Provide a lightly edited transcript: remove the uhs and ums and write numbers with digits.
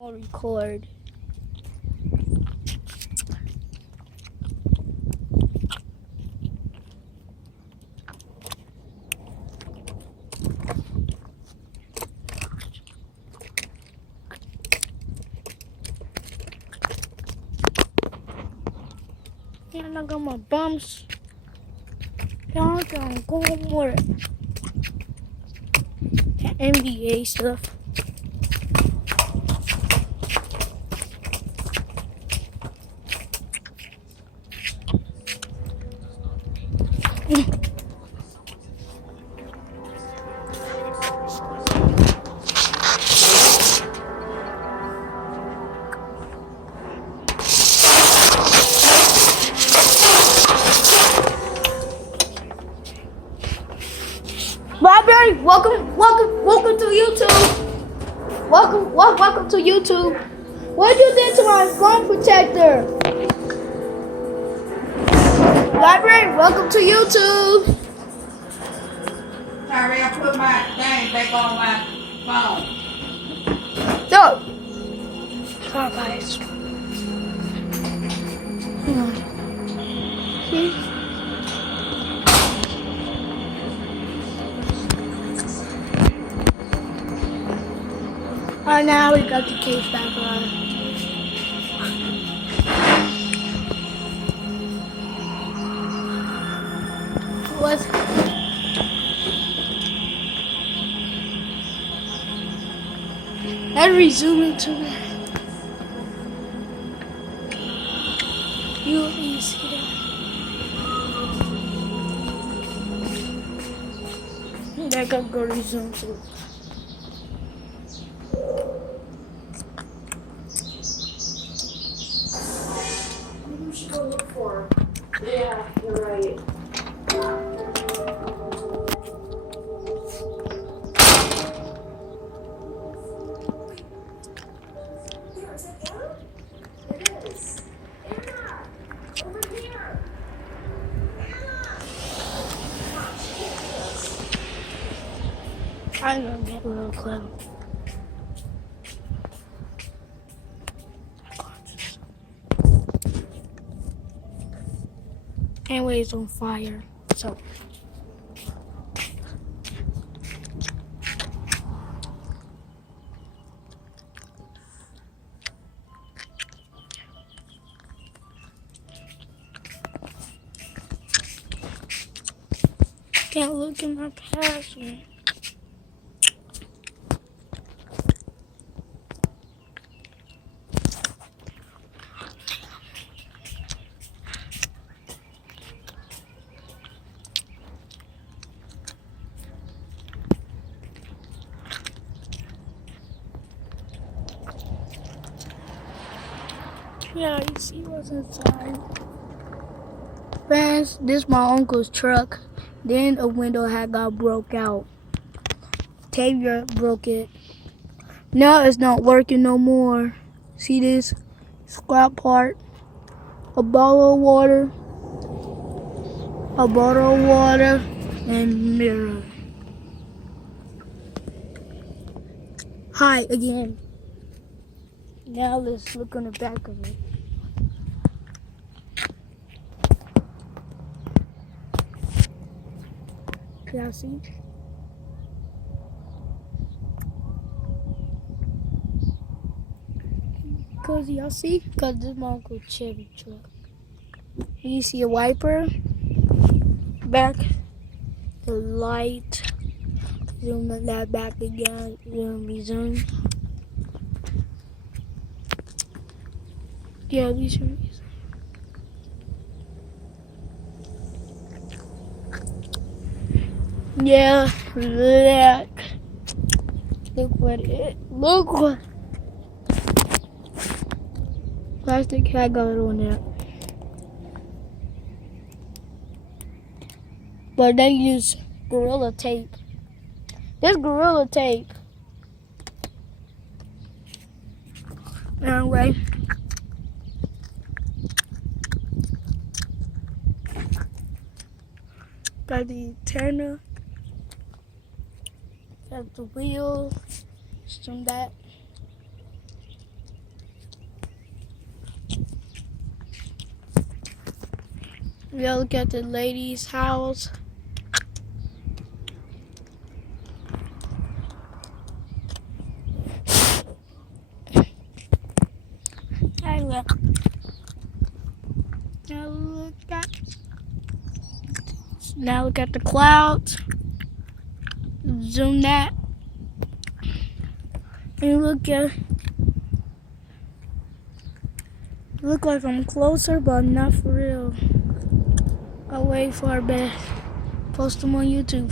I'll record. And I got my bumps. Y'all gonna go more NBA stuff. Library, welcome to YouTube. Welcome to YouTube. What you did to my phone protector? Library, welcome to YouTube. Sorry, I put my thing back on my phone. So, sorry guys. Hang on. See? Alright, now we got the case back on. What? Let's resume into it. You see that? That got go resume to it. You should go look for her. Yeah, you're right. I'm gonna get a little close. Anyway, it's on fire, so. Can't look at my password. Yeah, you see what's inside. Friends, this is my uncle's truck. Then a window had got broke out. Tavia broke it. Now it's not working no more. See this scrap part? A bottle of water, and mirror. Hi again. Now let's look on the back of it. Can y'all see? Cause y'all see? Cause this is my Uncle Chevy truck. You see a wiper? Back. The light. Zoom that back again. Resume. Yeah, we should. Yeah, look what plastic had got on there. But they use Gorilla Tape. This Gorilla Tape. Anyway. Got the antenna. Got the wheel. Some that. Yeah, look at the lady's house. Hey, look. Now look at the clouds. Zoom that. And look like I'm closer, but I'm not for real. I'll wait for a bit. Post them on YouTube.